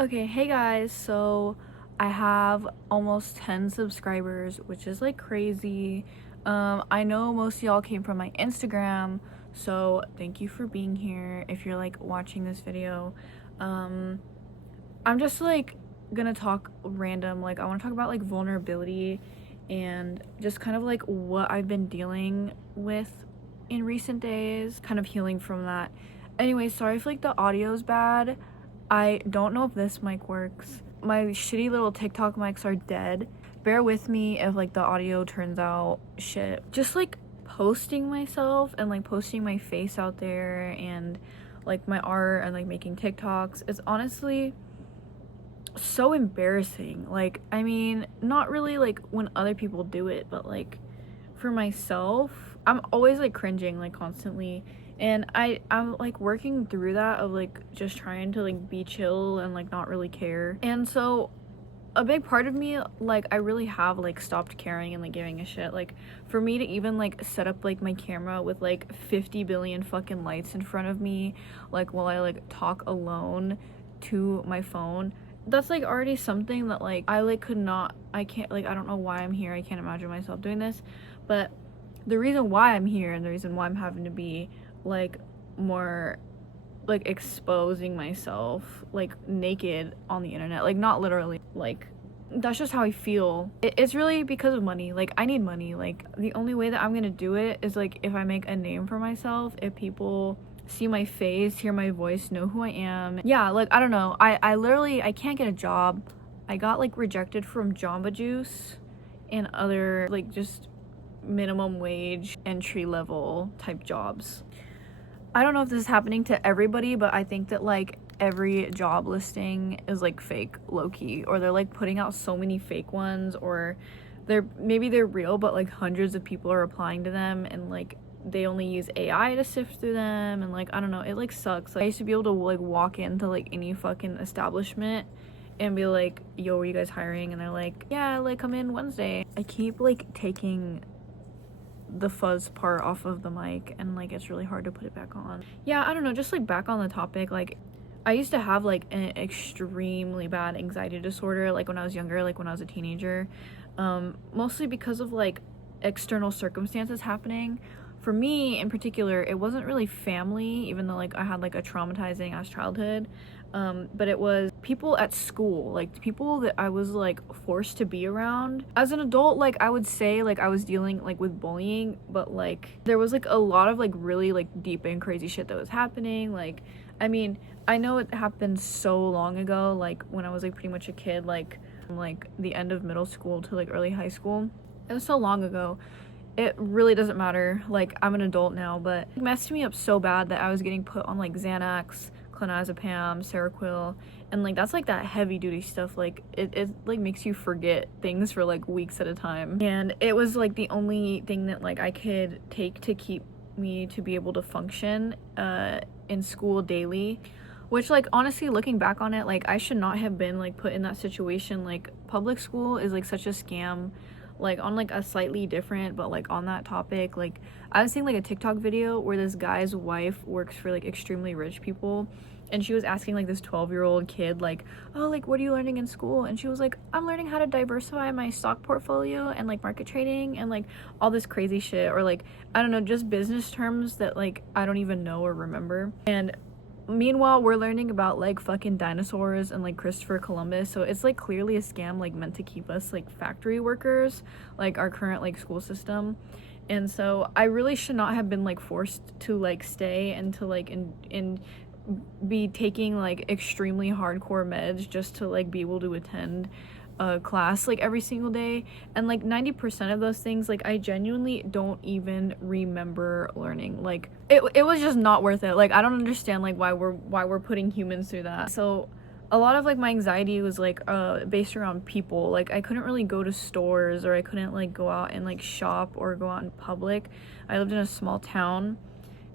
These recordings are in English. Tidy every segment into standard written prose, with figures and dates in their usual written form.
Okay, hey guys, so I have almost 10 subscribers, which is like crazy. I know most of y'all came from my Instagram, so thank you for being here if you're like watching this video. Um, I'm just like gonna talk random, like I wanna talk about like vulnerability and just kind of like what I've been dealing with in recent days, kind of healing from that. Anyway, sorry if like the audio's bad. I don't know if this mic works. My shitty little TikTok mics are dead. Bear with me if like the audio turns out shit. Just like posting myself and like posting my face out there and like my art and like making TikToks is honestly so embarrassing. Like, I mean, not really like when other people do it, but like for myself, I'm always like cringing like constantly. And I'm like working through that of like just trying to like be chill and like not really care. And so a big part of me, like I really have like stopped caring and like giving a shit. Like for me to even like set up like my camera with like 50 billion fucking lights in front of me, like while I like talk alone to my phone, that's like already something that like I like could not, I can't, like I don't know why I'm here. I can't imagine myself doing this. But the reason why I'm here and the reason why I'm having to be like more like exposing myself like naked on the internet, like not literally, like that's just how I feel. It's really because of money. Like I need money. Like the only way that I'm gonna do it is like if I make a name for myself, if people see my face, hear my voice, know who I am. Yeah, like I don't know, I literally I can't get a job. I got like rejected from Jamba Juice and other like just minimum wage entry level type jobs. I don't know if this is happening to everybody, but I think that like every job listing is like fake, low-key, or they're like putting out so many fake ones, or they're real but like hundreds of people are applying to them and like they only use AI to sift through them, and like I don't know, it like sucks. Like, I used to be able to like walk into like any fucking establishment and be like, yo, are you guys hiring? And they're like, yeah, like come in Wednesday. I keep like taking the fuzz part off of the mic and like it's really hard to put it back on. Yeah, I don't know, just like back on the topic, like I used to have like an extremely bad anxiety disorder like when I was younger, like when I was a teenager, mostly because of like external circumstances happening. For me in particular, it wasn't really family, even though like I had like a traumatizing ass childhood, but it was people at school, like people that I was like forced to be around. As an adult, like I would say like I was dealing like with bullying, but like there was like a lot of like really like deep and crazy shit that was happening. Like I mean, I know it happened so long ago, like when I was like pretty much a kid, like from like the end of middle school to like early high school. It was so long ago, it really doesn't matter. Like I'm an adult now, but it messed me up so bad that I was getting put on like Xanax, clonazepam, Seroquel, and like that's like that heavy duty stuff. Like it like makes you forget things for like weeks at a time, and it was like the only thing that like I could take to keep me to be able to function in school daily, which like honestly looking back on it, like I should not have been like put in that situation. Like public school is like such a scam. Like on like a slightly different but like on that topic, like I was seeing like a TikTok video where this guy's wife works for like extremely rich people, and she was asking like this 12-year-old kid like, oh, like what are you learning in school? And she was like, I'm learning how to diversify my stock portfolio and like market trading and like all this crazy shit, or like I don't know, just business terms that like I don't even know or remember. And meanwhile we're learning about like fucking dinosaurs and like Christopher Columbus, so it's like clearly a scam like meant to keep us like factory workers, like our current like school system. And so I really should not have been like forced to like stay and to like in be taking like extremely hardcore meds just to like be able to attend a class like every single day. And like 90% of those things, like I genuinely don't even remember learning. Like it was just not worth it. Like I don't understand like why we're putting humans through that. So a lot of like my anxiety was like based around people. Like I couldn't really go to stores, or I couldn't like go out and like shop or go out in public. I lived in a small town,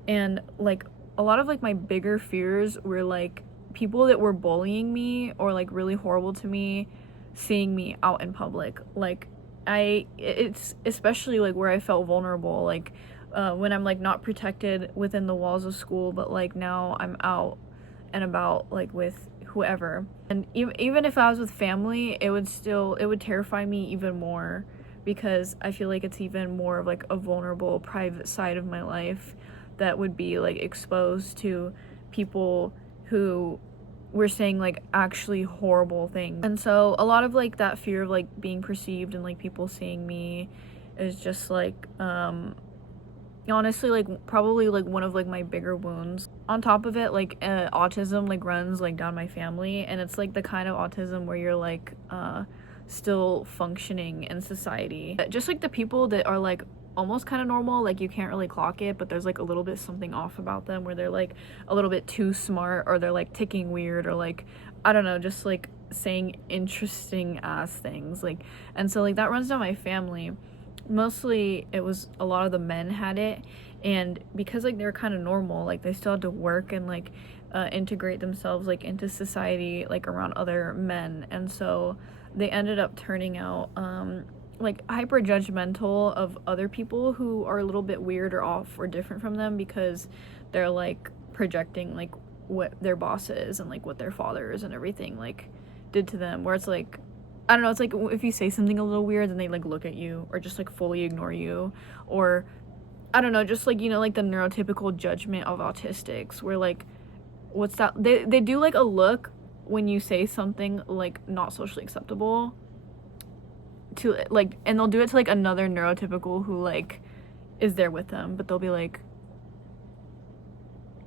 and like a lot of like my bigger fears were like people that were bullying me or like really horrible to me seeing me out in public. Like it's especially like where I felt vulnerable, like when I'm like not protected within the walls of school, but like now I'm out and about like with whoever. And even if I was with family, it would terrify me even more, because I feel like it's even more of like a vulnerable private side of my life that would be like exposed to people who were saying like actually horrible things. And so a lot of like that fear of like being perceived and like people seeing me is just like honestly like probably like one of like my bigger wounds. On top of it, like autism like runs like down my family, and it's like the kind of autism where you're like still functioning in society. Just like the people that are like almost kind of normal, like you can't really clock it, but there's like a little bit something off about them, where they're like a little bit too smart, or they're like ticking weird, or like I don't know, just like saying interesting ass things, like. And so like that runs down my family. Mostly it was a lot of the men had it, and because like they were kind of normal, like they still had to work and like integrate themselves like into society like around other men, and so they ended up turning out like hyper judgmental of other people who are a little bit weird or off or different from them, because they're like projecting like what their bosses and like what their fathers and everything like did to them, where it's like, I don't know, it's like if you say something a little weird, then they like look at you or just like fully ignore you, or I don't know, just like, you know, like the neurotypical judgment of autistics, where like what's that, they do like a look when you say something like not socially acceptable to like, and they'll do it to like another neurotypical who like is there with them, but they'll be like,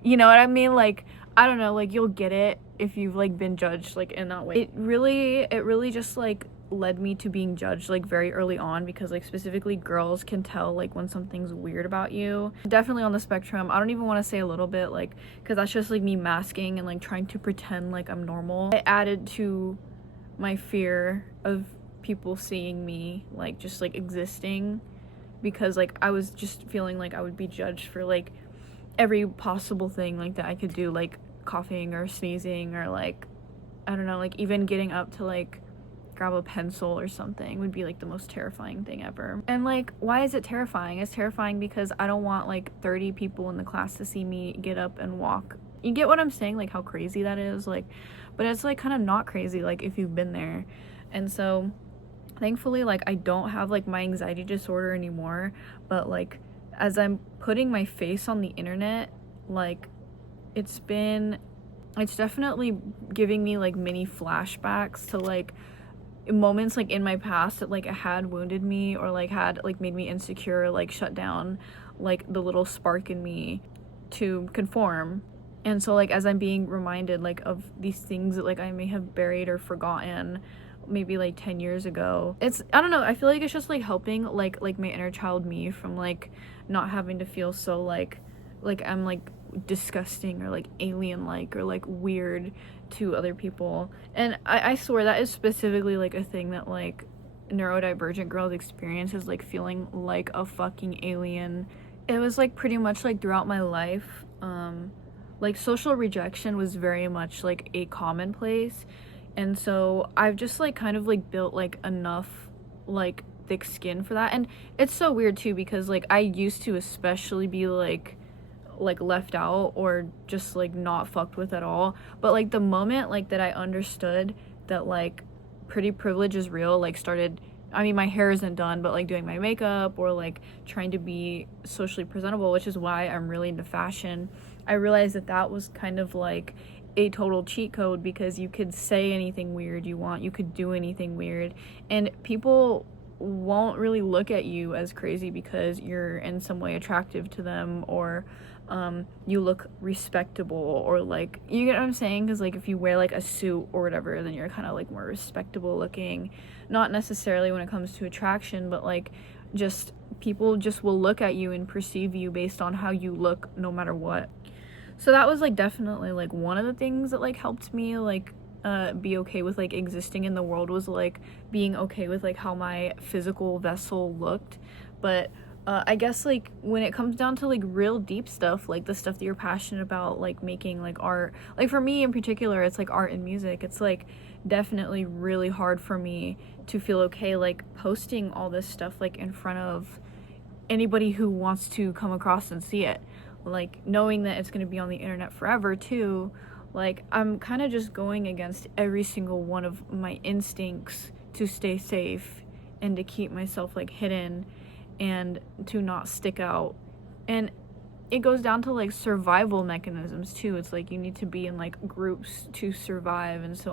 you know what I mean, like I don't know, like you'll get it if you've like been judged like in that way. It really just like led me to being judged like very early on, because like specifically girls can tell like when something's weird about you. Definitely on the spectrum. I don't even want to say a little bit, like, because that's just like me masking and like trying to pretend like I'm normal. It added to my fear of people seeing me like just like existing, because like I was just feeling like I would be judged for like every possible thing like that I could do, like coughing or sneezing, or like I don't know, like even getting up to like grab a pencil or something would be like the most terrifying thing ever. And like, why is it terrifying? It's terrifying because I don't want like 30 people in the class to see me get up and walk. You get what I'm saying, like how crazy that is, like, but it's like kind of not crazy like if you've been there. And so thankfully like I don't have like my anxiety disorder anymore, but like as I'm putting my face on the internet, like it's definitely giving me like mini flashbacks to like moments like in my past that like had wounded me, or like had like made me insecure, like shut down like the little spark in me to conform. And so like as I'm being reminded like of these things that like I may have buried or forgotten maybe like 10 years ago, it's, I don't know, I feel like it's just like helping like my inner child me from like not having to feel so like I'm like disgusting or like alien like or like weird to other people. And I swear that is specifically like a thing that like neurodivergent girls experience, is like feeling like a fucking alien. It was like pretty much like throughout my life, like social rejection was very much like a commonplace. And so I've just like kind of like built like enough like thick skin for that. And it's so weird too, because like I used to especially be like left out or just like not fucked with at all. But like the moment like that I understood that like pretty privilege is real, like started, I mean my hair isn't done, but like doing my makeup or like trying to be socially presentable, which is why I'm really into fashion, I realized that that was kind of like a total cheat code, because you could say anything weird you want, you could do anything weird, and people won't really look at you as crazy because you're in some way attractive to them, or you look respectable, or like, you get what I'm saying? Because like if you wear like a suit or whatever, then you're kind of like more respectable looking. Not necessarily when it comes to attraction, but like just people just will look at you and perceive you based on how you look no matter what. So that was like definitely like one of the things that like helped me like be okay with like existing in the world, was like being okay with like how my physical vessel looked. But I guess like when it comes down to like real deep stuff, like the stuff that you're passionate about, like making like art, like for me in particular, it's like art and music, it's like definitely really hard for me to feel okay like posting all this stuff like in front of anybody who wants to come across and see it, like knowing that it's going to be on the internet forever too. Like, I'm kind of just going against every single one of my instincts to stay safe and to keep myself like hidden and to not stick out. And it goes down to like survival mechanisms too. It's like you need to be in like groups to survive. And so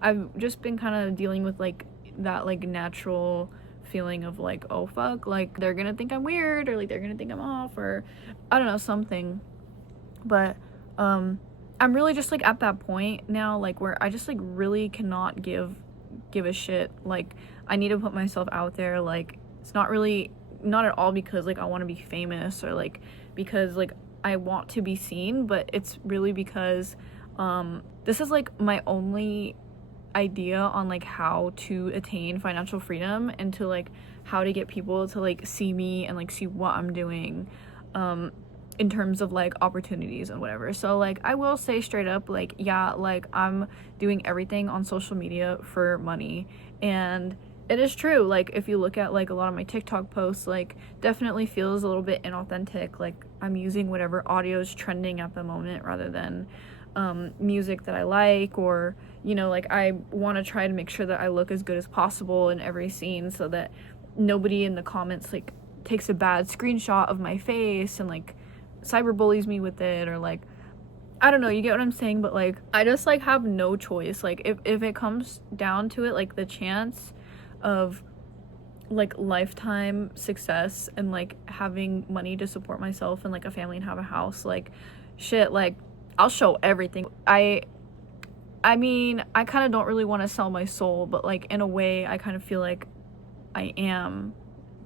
I've just been kind of dealing with like that like natural feeling of like, oh fuck, like they're gonna think I'm weird, or like they're gonna think I'm off, or I don't know, something. But I'm really just like at that point now, like where I just like really cannot give a shit. Like, I need to put myself out there. Like, it's not at all because like I want to be famous, or like because like I want to be seen, but it's really because this is like my only idea on like how to attain financial freedom, and to like how to get people to like see me and like see what I'm doing in terms of like opportunities and whatever. So like I will say straight up, like, yeah, like I'm doing everything on social media for money. And it is true, like if you look at like a lot of my TikTok posts, like definitely feels a little bit inauthentic. Like I'm using whatever audio is trending at the moment rather than music that I like, or you know, like I want to try to make sure that I look as good as possible in every scene, so that nobody in the comments like takes a bad screenshot of my face and like cyberbullies me with it, or like, I don't know, you get what I'm saying. But like I just like have no choice. Like if it comes down to it, like the chance of like lifetime success and like having money to support myself and like a family and have a house, like shit, like I'll show everything. I mean, I kind of don't really want to sell my soul, but like in a way I kind of feel like I am,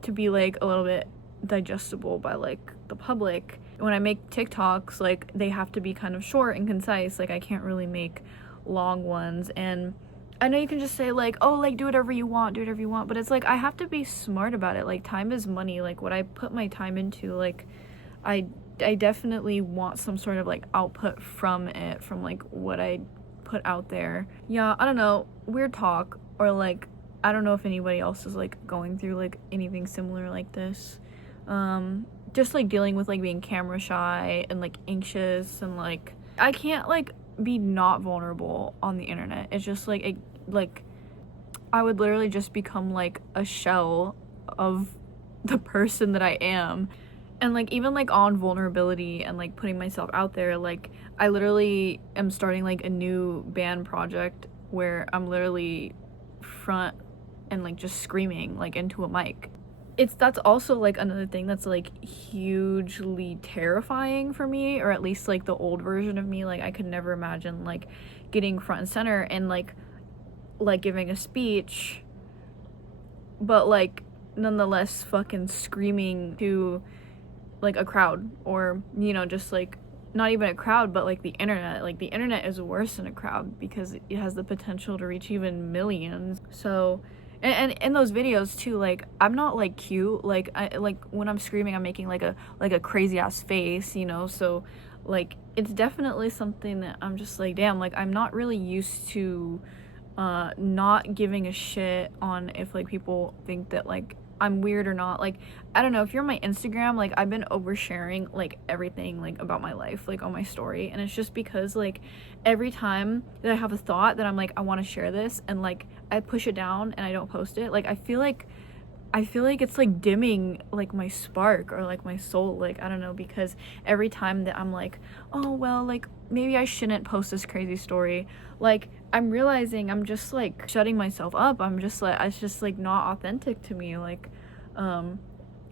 to be like a little bit digestible by like the public. When I make TikToks, like they have to be kind of short and concise. Like I can't really make long ones. And I know you can just say like, oh, like do whatever you want, but it's like I have to be smart about it. Like time is money. Like what I put my time into, like I definitely want some sort of like output from it, from like what I put out there. Yeah, I don't know, weird talk, or like I don't know if anybody else is like going through like anything similar like this. Just like dealing with like being camera shy and like anxious, and like I can't like be not vulnerable on the internet. It's just like like I would literally just become like a shell of the person that I am. And like even like on vulnerability and like putting myself out there, like I literally am starting like a new band project where I'm literally front and like just screaming like into a mic. That's also like another thing that's like hugely terrifying for me, or at least like the old version of me. Like I could never imagine like getting front and center and like giving a speech, but like nonetheless fucking screaming to like a crowd, or you know, just like not even a crowd, but like the internet. Like the internet is worse than a crowd because it has the potential to reach even millions. So and in those videos too, like I'm not like cute. Like I like when I'm screaming, I'm making like a crazy ass face, you know. So like it's definitely something that I'm just like, damn, like I'm not really used to not giving a shit on if like people think that like I'm weird or not. Like I don't know, if you're on my Instagram, like I've been oversharing like everything like about my life like on my story, and it's just because like every time that I have a thought that I'm like I want to share this, and like I push it down and I don't post it, like I feel like it's like dimming like my spark or like my soul. Like I don't know, because every time that I'm like, oh well, like maybe I shouldn't post this crazy story, like I'm realizing I'm just like shutting myself up. I'm just like, it's just like not authentic to me. Like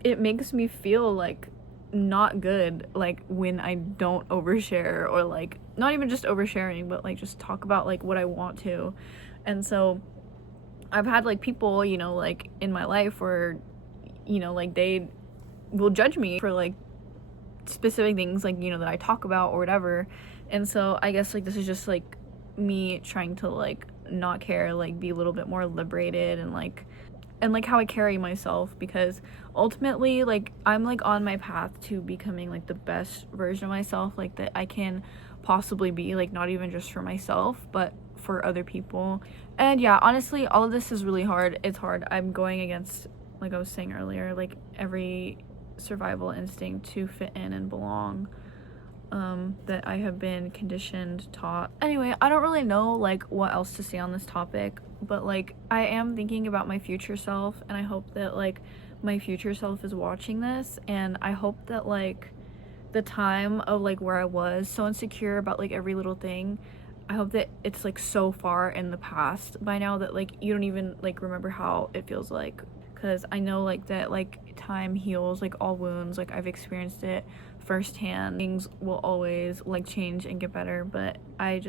it makes me feel like not good, like when I don't overshare, or like not even just oversharing, but like just talk about like what I want to. And so I've had like people, you know, like in my life where, you know, like they will judge me for like specific things, like, you know, that I talk about or whatever. And so I guess like this is just like me trying to like not care, like be a little bit more liberated, and like how I carry myself, because ultimately like I'm like on my path to becoming like the best version of myself like that I can possibly be, like not even just for myself but for other people. And yeah, honestly, all of this is really hard. It's hard. I'm going against, like I was saying earlier, like every survival instinct to fit in and belong. that I have been conditioned, taught. Anyway, I don't really know like what else to say on this topic, but like I am thinking about my future self, and I hope that like my future self is watching this, and I hope that like the time of like where I was so insecure about like every little thing, I hope that it's like so far in the past by now that like you don't even like remember how it feels like, because I know like that like time heals like all wounds, like I've experienced it firsthand. Things will always like change and get better, but I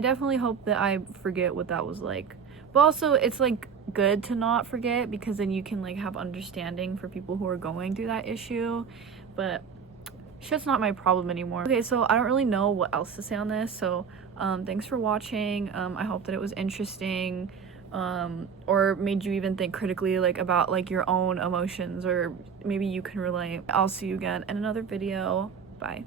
definitely hope that I forget what that was like. But also it's like good to not forget, because then you can like have understanding for people who are going through that issue. But shit's not my problem anymore. Okay, so I don't really know what else to say on this, so thanks for watching. I hope that it was interesting, or made you even think critically like about like your own emotions, or maybe you can relate. I'll see you again in another video. Bye.